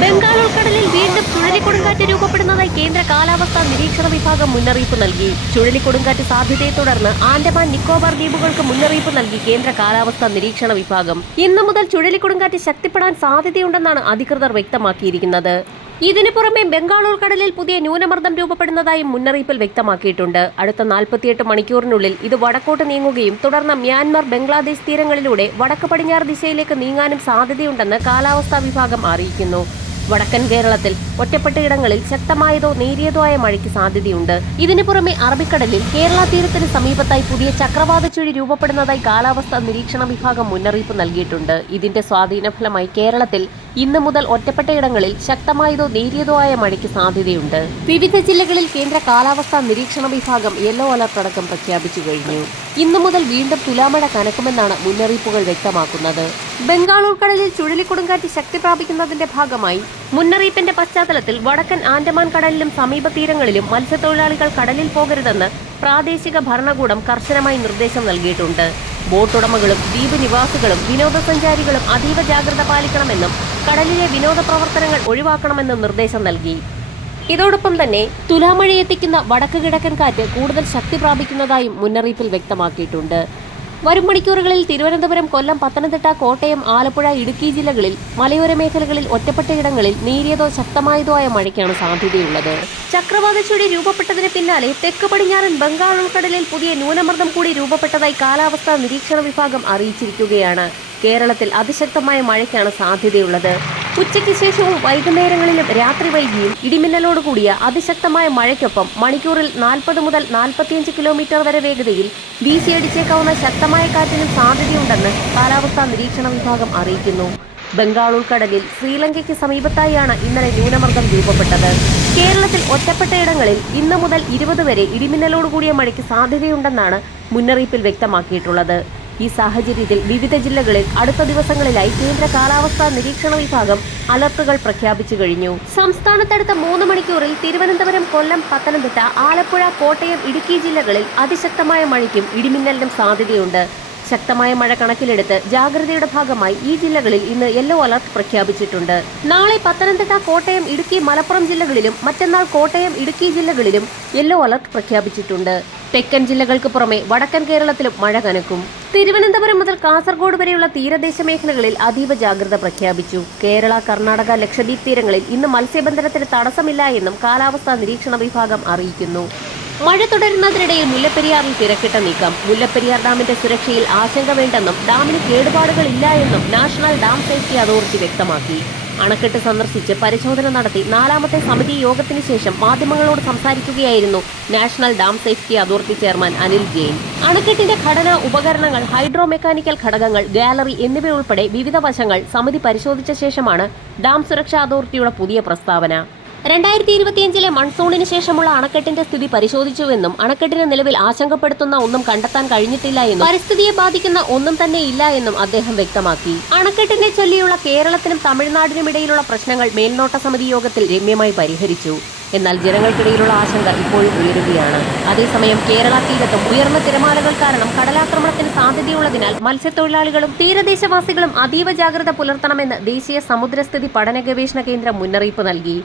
ബംഗാൾ ഉൾക്കടലിൽ വീണ്ടും ചുഴലിക്കൊടുങ്കാറ്റ് രൂപപ്പെടുന്നതായി കേന്ദ്ര കാലാവസ്ഥാ നിരീക്ഷണ വിഭാഗം മുന്നറിയിപ്പ് നൽകി. ചുഴലിക്കൊടുങ്കാറ്റ് സാധ്യതയെ തുടർന്ന് ആൻഡമാൻ നിക്കോബാർ ദ്വീപുകൾക്ക് മുന്നറിയിപ്പ് നൽകി കേന്ദ്ര കാലാവസ്ഥാ നിരീക്ഷണ വിഭാഗം. ഇന്നു മുതൽ ചുഴലിക്കൊടുങ്കാറ്റ് ശക്തിപ്പെടാൻ സാധ്യതയുണ്ടെന്നാണ് അധികൃതർ വ്യക്തമാക്കിയിരിക്കുന്നത്. ഇതിനു പുറമെ ബംഗാൾ ഉൾക്കടലിൽ പുതിയ ന്യൂനമർദ്ദം രൂപപ്പെടുന്നതായും മുന്നറിയിപ്പിൽ വ്യക്തമാക്കിയിട്ടുണ്ട്. അടുത്ത 48 മണിക്കൂറിനുള്ളിൽ ഇത് വടക്കോട്ട് നീങ്ങുകയും തുടർന്ന് മ്യാൻമർ, ബംഗ്ലാദേശ് തീരങ്ങളിലൂടെ വടക്ക് പടിഞ്ഞാറ് ദിശയിലേക്ക് നീങ്ങാനും സാധ്യതയുണ്ടെന്ന് കാലാവസ്ഥാ വിഭാഗം അറിയിക്കുന്നു. വടക്കൻ കേരളത്തിൽ ഒറ്റപ്പെട്ടയിടങ്ങളിൽ ശക്തമായതോ നേരിയതോ ആയ മഴയ്ക്ക് സാധ്യതയുണ്ട്. ഇതിനു പുറമെ അറബിക്കടലിൽ കേരള തീരത്തിന് സമീപത്തായി പുതിയ ചക്രവാത ചുഴി രൂപപ്പെടുന്നതായി കാലാവസ്ഥാ നിരീക്ഷണ വിഭാഗം മുന്നറിയിപ്പ് നൽകിയിട്ടുണ്ട്. ഇതിന്റെ സ്വാധീനഫലമായി കേരളത്തിൽ ഇന്നു മുതൽ ഒറ്റപ്പെട്ടയിടങ്ങളിൽ ശക്തമായതോ നേരിയതോ ആയ മഴയ്ക്ക് സാധ്യതയുണ്ട്. വിവിധ ജില്ലകളിൽ കേന്ദ്ര കാലാവസ്ഥാ നിരീക്ഷണ വിഭാഗം യെല്ലോ അലർട്ട് അടക്കം പ്രഖ്യാപിച്ചു കഴിഞ്ഞു. ഇന്നു മുതൽ വീണ്ടും തുലാമഴ കനക്കുമെന്നാണ് മുന്നറിയിപ്പുകൾ വ്യക്തമാക്കുന്നത്. ബംഗാൾ ഉൾക്കടലിൽ ചുഴലിക്കൊടുങ്കാറ്റ് ശക്തി പ്രാപിക്കുന്നതിന്റെ ഭാഗമായി മുന്നറിയിപ്പിന്റെ പശ്ചാത്തലത്തിൽ വടക്കൻ ആൻഡമാൻ കടലിലും സമീപ തീരങ്ങളിലും മത്സ്യത്തൊഴിലാളികൾ കടലിൽ പോകരുതെന്ന് പ്രാദേശിക ഭരണകൂടം കർശനമായി നിർദ്ദേശം നൽകിയിട്ടുണ്ട്. ബോട്ടുടമകളും ദ്വീപ് നിവാസികളും വിനോദസഞ്ചാരികളും അതീവ ജാഗ്രത പാലിക്കണമെന്നും കടലിലെ വിനോദ പ്രവർത്തനങ്ങൾ ഒഴിവാക്കണമെന്നും നിർദ്ദേശം നൽകി. ഇതോടൊപ്പം തന്നെ തുലാമഴയെത്തിക്കുന്ന വടക്ക് കിഴക്കൻ കാറ്റ് കൂടുതൽ ശക്തി പ്രാപിക്കുന്നതായും മുന്നറിയിപ്പിൽ വ്യക്തമാക്കിയിട്ടുണ്ട്. വരും മണിക്കൂറുകളിൽ തിരുവനന്തപുരം, കൊല്ലം, പത്തനംതിട്ട, കോട്ടയം, ആലപ്പുഴ, ഇടുക്കി ജില്ലകളിൽ മലയോര മേഖലകളിൽ ഒറ്റപ്പെട്ടയിടങ്ങളിൽ നേരിയതോ ശക്തമായതോ ആയ മഴയ്ക്കാണ് സാധ്യതയുള്ളത്. ചക്രവാത ചുഴി രൂപപ്പെട്ടതിന് പിന്നാലെ തെക്ക് പടിഞ്ഞാറൻ ബംഗാൾ ഉൾക്കടലിൽ പുതിയ ന്യൂനമർദ്ദം കൂടി രൂപപ്പെട്ടതായി കാലാവസ്ഥാ നിരീക്ഷണ വിഭാഗം അറിയിച്ചിരിക്കുകയാണ്. കേരളത്തിൽ അതിശക്തമായ മഴയ്ക്കാണ് സാധ്യതയുള്ളത്. ഉച്ചയ്ക്ക് ശേഷവും വൈകുന്നേരങ്ങളിലും രാത്രി വൈകിയും ഇടിമിന്നലോടുകൂടിയ അതിശക്തമായ മഴയ്ക്കൊപ്പം മണിക്കൂറിൽ 40 മുതൽ 45 കിലോമീറ്റർ വരെ വേഗതയിൽ വീശിയടിച്ചേക്കാവുന്ന ശക്തമായ കാറ്റിനും സാധ്യതയുണ്ടെന്ന് കാലാവസ്ഥാ നിരീക്ഷണ വിഭാഗം അറിയിക്കുന്നു. ബംഗാൾ ഉൾക്കടലിൽ ശ്രീലങ്കയ്ക്ക് സമീപത്തായാണ് ഇന്നലെ ന്യൂനമർദ്ദം രൂപപ്പെട്ടത്. കേരളത്തിൽ ഒറ്റപ്പെട്ടയിടങ്ങളിൽ ഇന്നു മുതൽ 20 വരെ ഇടിമിന്നലോടുകൂടിയ മഴയ്ക്ക് സാധ്യതയുണ്ടെന്നാണ് മുന്നറിയിപ്പിൽ വ്യക്തമാക്കിയിട്ടുള്ളത്. ഈ സാഹചര്യത്തിൽ വിവിധ ജില്ലകളിൽ അടുത്ത ദിവസങ്ങളിലായി കേന്ദ്ര കാലാവസ്ഥാ നിരീക്ഷണ വിഭാഗം അലർട്ടുകൾ പ്രഖ്യാപിച്ചു കഴിഞ്ഞു. സംസ്ഥാനത്തടുത്ത 3 മണിക്കൂറിൽ തിരുവനന്തപുരം, കൊല്ലം, പത്തനംതിട്ട, ആലപ്പുഴ, കോട്ടയം, ഇടുക്കി ജില്ലകളിൽ അതിശക്തമായ മഴയ്ക്കും ഇടിമിന്നലിനും സാധ്യതയുണ്ട്. ശക്തമായ മഴ കണക്കിലെടുത്ത് ജാഗ്രതയുടെ ഭാഗമായി ഈ ജില്ലകളിൽ ഇന്ന് യെല്ലോ അലർട്ട് പ്രഖ്യാപിച്ചിട്ടുണ്ട്. നാളെ പത്തനംതിട്ട, കോട്ടയം, ഇടുക്കി, മലപ്പുറം ജില്ലകളിലും മറ്റന്നാൾ കോട്ടയം, ഇടുക്കി ജില്ലകളിലും യെല്ലോ അലർട്ട് പ്രഖ്യാപിച്ചിട്ടുണ്ട്. തെക്കൻ ജില്ലകൾക്ക് പുറമെ വടക്കൻ കേരളത്തിലും മഴ കനക്കും. തിരുവനന്തപുരം മുതൽ കാസർഗോഡ് വരെയുള്ള തീരദേശ മേഖലകളിൽ അതീവ ജാഗ്രത പ്രഖ്യാപിച്ചു. കേരള, കർണാടക, ലക്ഷദ്വീപ് തീരങ്ങളിൽ ഇന്ന് മത്സ്യബന്ധനത്തിന് തടസ്സമില്ല എന്നും കാലാവസ്ഥാ നിരീക്ഷണ വിഭാഗം അറിയിക്കുന്നു. മഴ തുടരുന്നതിനിടയിൽ മുല്ലപ്പെരിയാറിൽ തിരക്കിട്ട നീക്കം. മുല്ലപ്പെരിയാർ ഡാമിന്റെ സുരക്ഷയിൽ ആശങ്ക വേണ്ടെന്നും ഡാമിന് കേടുപാടുകളില്ല എന്നും നാഷണൽ ഡാം സേഫ്റ്റി അതോറിറ്റി വ്യക്തമാക്കി. അണക്കെട്ട് സന്ദർശിച്ച് പരിശോധന നടത്തി 4ാമത്തെ സമിതി യോഗത്തിന് ശേഷം മാധ്യമങ്ങളോട് സംസാരിക്കുകയായിരുന്നു national dam safety authority chairman Anil Jain. അണക്കെട്ടിന്റെ ഘടന, ഉപകരണങ്ങൾ, ഹൈഡ്രോ മെക്കാനിക്കൽ ഘടകങ്ങൾ, ഗാലറി എന്നിവയുൾപ്പെടെ വിവിധ വശങ്ങൾ സമിതി പരിശോധിച്ച ശേഷമാണ് ഡാം സുരക്ഷാ അതോറിറ്റിയുടെ പുതിയ പ്രസ്താവന. 2025 മൺസൂണിന് ശേഷമുള്ള അണക്കെട്ടിന്റെ സ്ഥിതി പരിശോധിച്ചുവെന്നും അണക്കെട്ടിന് നിലവിൽ ആശങ്കപ്പെടുത്തുന്ന ഒന്നും കണ്ടെത്താൻ കഴിഞ്ഞിട്ടില്ല എന്നും പരിസ്ഥിതിയെ ബാധിക്കുന്ന ഒന്നും തന്നെ ഇല്ല എന്നും അദ്ദേഹം വ്യക്തമാക്കി. അണക്കെട്ടിനെ ചൊല്ലിയുള്ള കേരളത്തിനും തമിഴ്നാടിനും ഇടയിലുള്ള പ്രശ്നങ്ങൾ മേൽനോട്ട സമിതി യോഗത്തിൽ രമ്യമായി പരിഹരിച്ചു. എന്നാൽ ജനങ്ങൾക്കിടയിലുള്ള ആശങ്ക ഇപ്പോഴും ഉയരുകയാണ്. അതേസമയം കേരള തീരത്തും ഉയർന്ന തിരമാലകൾ കാരണം കടലാക്രമണത്തിന് സാധ്യതയുള്ളതിനാൽ മത്സ്യത്തൊഴിലാളികളും തീരദേശവാസികളും അതീവ ജാഗ്രത പുലർത്തണമെന്ന് ദേശീയ സമുദ്രസ്ഥിതി പഠന ഗവേഷണ കേന്ദ്രം മുന്നറിയിപ്പ് നൽകി.